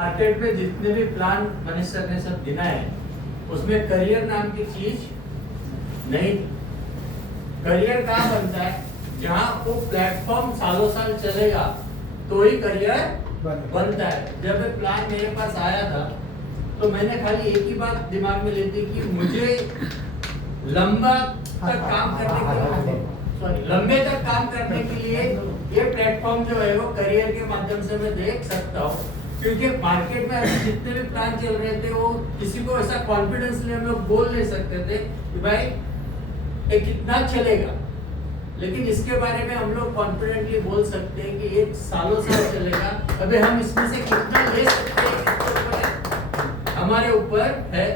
Market में जितने भी प्लान मनीष सर ने सब गिना है उसमें करियर नाम की चीज नहीं। करियर कहाँ बनता है? जहाँ वो प्लेटफॉर्म सालों साल चलेगा तो ही करियर बनता है। जब ये प्लान मेरे पास आया था तो मैंने खाली एक ही बात दिमाग में ली थी कि मुझे लंबा तक काम करने के लंबे तक काम करने के लिए ये प्लेटफॉर्म जो है वो करियर के माध्यम से मैं देख सकता हूँ। क्योंकि मार्केट में अभी जितने भी प्लान चल रहे थे वो किसी को ऐसा कॉन्फिडेंसली हम लोग बोल नहीं सकते थे कि भाई ये कितना चलेगा, लेकिन इसके बारे में हम लोग कॉन्फिडेंटली बोल सकते हैं कि ये सालों साल चलेगा। अभी हम इसमें से कितना ले सकते हैं हमारे ऊपर है।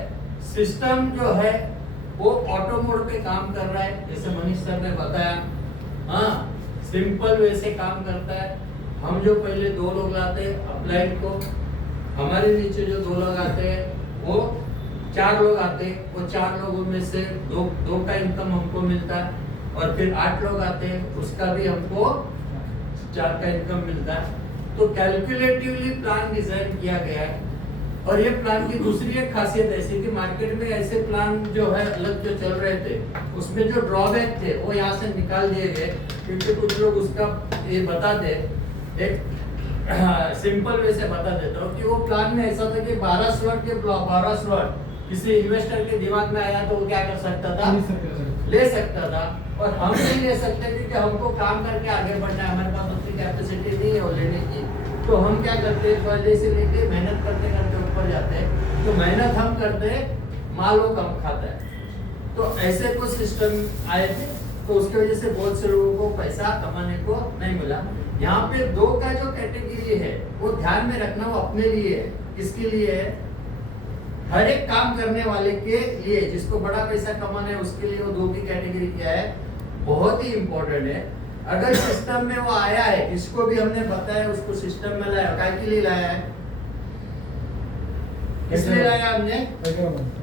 सिस्टम जो है वो ऑटो मोड पे काम कर रहा है, जैसे मनीष सर ने बताया। हाँ, सिंपल वे से काम करता है। हम जो पहले 2 लोग लाते हैं अपलाइन को, हमारे नीचे जो 2 लोग आते हैं वो 4 लोग आते हैं। वो 4 लोगों में से दो का इनकम हमको मिलता है, और फिर 8 लोग आते हैं उसका भी हमको 4 का इनकम मिलता है। तो कैलकुलेटिवली प्लान डिजाइन किया गया है। और ये प्लान की दूसरी एक खासियत ऐसी थी, मार्केट में ऐसे प्लान जो है अलग जो चल रहे थे उसमें जो ड्रॉबैक थे वो यहाँ से निकाल दिए गए। क्योंकि कुछ लोग उसका ये बता दे, एक सिंपल वे से बता देता हूँ कि वो प्लान में ऐसा था कि 12 स्लॉट किसी इन्वेस्टर के दिमाग में आया तो वो क्या कर सकता था? ले सकता था। और हम नहीं ले सकते क्योंकि हमको काम करके आगे बढ़ना है, हमारे पास उतनी कैपेसिटी नहीं है वो लेने की। तो हम क्या करते हैं, पहले से लेके मेहनत करते करते ऊपर जाते हैं। तो मेहनत हम करते हैं, माल वो कम खाता है। तो ऐसे कुछ सिस्टम आए थे, तो उसकी वजह से बहुत से लोगों को पैसा कमाने को नहीं मिला। यहाँ पे 2 का जो कैटेगरी है वो ध्यान में रखना, वो अपने लिए है। किसके लिए है? हर एक काम करने वाले के लिए, जिसको बड़ा पैसा कमाना है उसके लिए वो 2 की कैटेगरी क्या है, बहुत ही इंपॉर्टेंट है। अगर सिस्टम में वो आया है, इसको भी हमने बताया, उसको सिस्टम में लाया, काय के लिए लाया है? इसलिए लाया हमने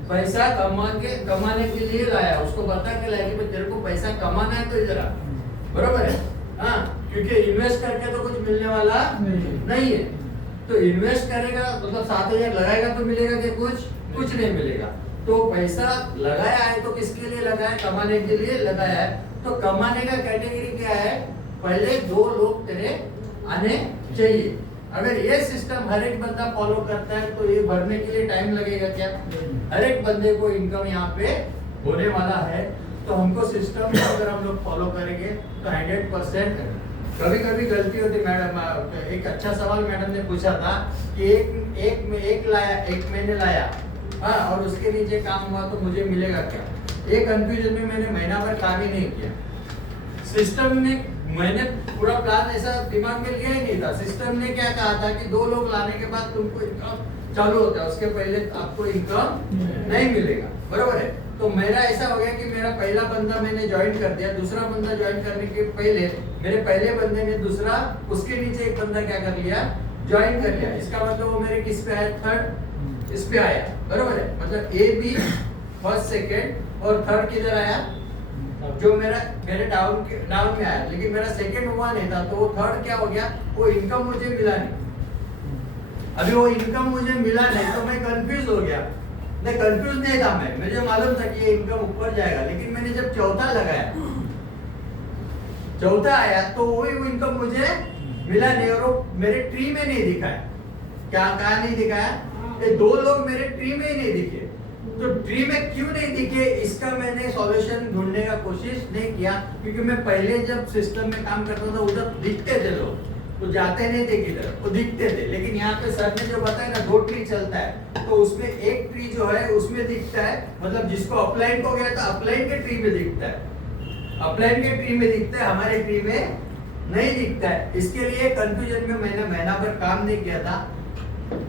पैसा कमाने के लिए लाया। उसको बता के लाया कि तेरे को पैसा कमाना है तो इधर आ, बरोबर है। हाँ, क्योंकि इन्वेस्ट करके तो कुछ मिलने वाला नहीं है। तो इन्वेस्ट करेगा मतलब 7,000 लगाएगा तो मिलेगा कि कुछ नहीं मिलेगा। तो पैसा लगाया है तो किसके लिए लगाया? कमाने के लिए लगाया है। तो कमाने का कैटेगरी क्या है? पहले 2 लोग तेरे आने चाहिए। अगर ये सिस्टम हर एक बंदा फॉलो करता है तो ये भरने के लिए टाइम लगेगा क्या? हर एक बंदे को इनकम यहाँ पे होने वाला है। तो हमको सिस्टम अगर हम लोग फॉलो करेंगे तो 100%। कभी कभी गलती होती मैडम, एक अच्छा सवाल मैडम ने पूछा था कि एक महीने लाया, हाँ, और उसके नीचे काम हुआ तो मुझे मिलेगा क्या? एक कंफ्यूजन में मैंने महीना भर काम ही नहीं किया। सिस्टम ने, मैंने पूरा प्लान ऐसा दिमाग में लिया ही नहीं था। सिस्टम ने क्या कहा था कि 2 लोग लाने के बाद तुमको इनकम चालू होता है, उसके पहले आपको इनकम नहीं मिलेगा, बरोबर है। तो मेरा ऐसा हो गया कि मेरा पहला बंदा मैंने ज्वाइन कर दिया, दूसरा बंदा ज्वाइन करने के पहले मेरे पहले बंदे ने दूसरा, उसके नीचे एक बंदा क्या कर लिया, ज्वाइन कर लिया। इसका मतलब वो मेरे किस पे आया? थर्ड इस पे आया, बरोबर है। मतलब ए बी फर्स्ट सेकेंड और थर्ड किधर आया? जो मेरे डाउन में आया, लेकिन मेरा सेकेंड हुआ नहीं था। तो वो थर्ड क्या हो गया? वो इनकम मुझे मिला नहीं। अभी वो इनकम मुझे मिला नहीं तो मैं कंफ्यूज हो गया। नहीं, कंफ्यूज नहीं था मैं, मुझे मालूम था कि ये इनकम ऊपर जाएगा। लेकिन मैंने जब चौथा लगाया, चौथा आया तो वही वो इनकम मुझे मिला नहीं, और वो मेरे ट्री में नहीं दिखाया। क्या कहा नहीं दिखाया? ये 2 लोग मेरे ट्री में ही नहीं दिखे। तो ट्री में क्यों नहीं दिखे, इसका मैंने सॉल्यूशन ढूंढने का कोशिश नहीं किया। क्योंकि मैं पहले जब सिस्टम में काम करता था उधर दिखते थे लोग, तो जाते नहीं थे किधर, वो दिखते थे। लेकिन यहाँ पे सर ने जो बताया ना, 2 ट्री चलता है, तो उसमें एक ट्री जो है उसमें दिखता है, मतलब जिसको अपलाइन को गया था अपलाइन के ट्री में दिखता है, अपलाइन के ट्री में दिखता है, हमारे ट्री में नहीं दिखता है। इसके लिए कंफ्यूजन में मैंने महीना भर काम नहीं किया था।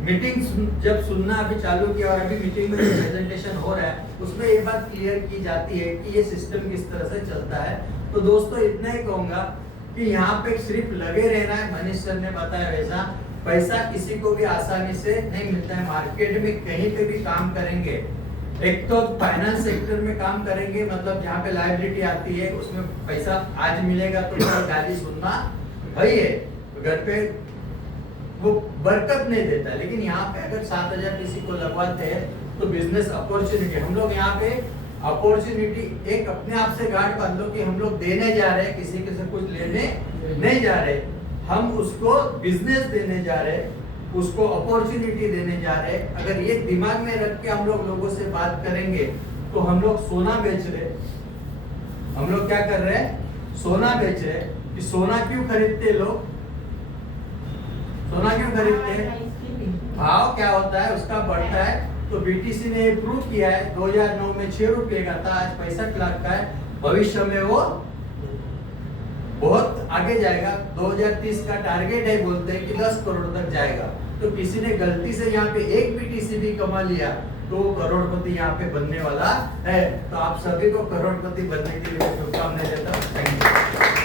मीटिंग जब सुनना अभी चालू किया और अभी मीटिंग में जो प्रेजेंटेशन हो रहा है उसमें ये बात क्लियर की जाती है कि ये सिस्टम किस तरह से चलता है। तो दोस्तों इतना ही कहूंगा कि यहाँ पे सिर्फ लगे रहना है। मनीष सर ने बताया वैसा, पैसा किसी को भी आसानी से नहीं मिलता है। मार्केट में कहीं पे भी काम करेंगे, एक तो फाइनेंस सेक्टर में काम करेंगे, मतलब जहाँ पे लायबिलिटी आती है उसमें पैसा आज मिलेगा तो गाली सुनना भाई है। घर पे वो बरकत नहीं देता। लेकिन यहाँ पे अगर 7,000 किसी को लगवाते हैं तो बिजनेस अपॉर्चुनिटी, हम लोग यहाँ पे अपॉर्चुनिटी एक अपने आप से गांठ बांध लो कि हम लोग देने जा रहे हैं, किसी के से कुछ लेने नहीं जा रहे, हम उसको बिजनेस देने जा रहे, उसको अपॉर्चुनिटी देने जा रहे। अगर ये दिमाग में रख के हम लोग लोगों से बात करेंगे तो हम लोग सोना बेच रहे, हम लोग क्या कर रहे हैं, सोना बेच रहे। कि सोना क्यों खरीदते लोग, सोना क्यों खरीदते हैं, भाव क्या होता है उसका बढ़ता है। तो बीटीसी ने ये प्रूव किया है, 2009 में 6 रुपए का था, आज 65 लाख का है, भविष्य में वो बहुत आगे जाएगा। 2030 का टारगेट है, बोलते हैं कि 10 करोड़ तक जाएगा। तो किसी ने गलती से यहाँ पे एक बीटीसी भी कमा लिया तो करोड़पति यहाँ पे बनने वाला है। तो आप सभी को करोड़पति बनने के लिए शुभकामनाएं देता हूँ। Thank you.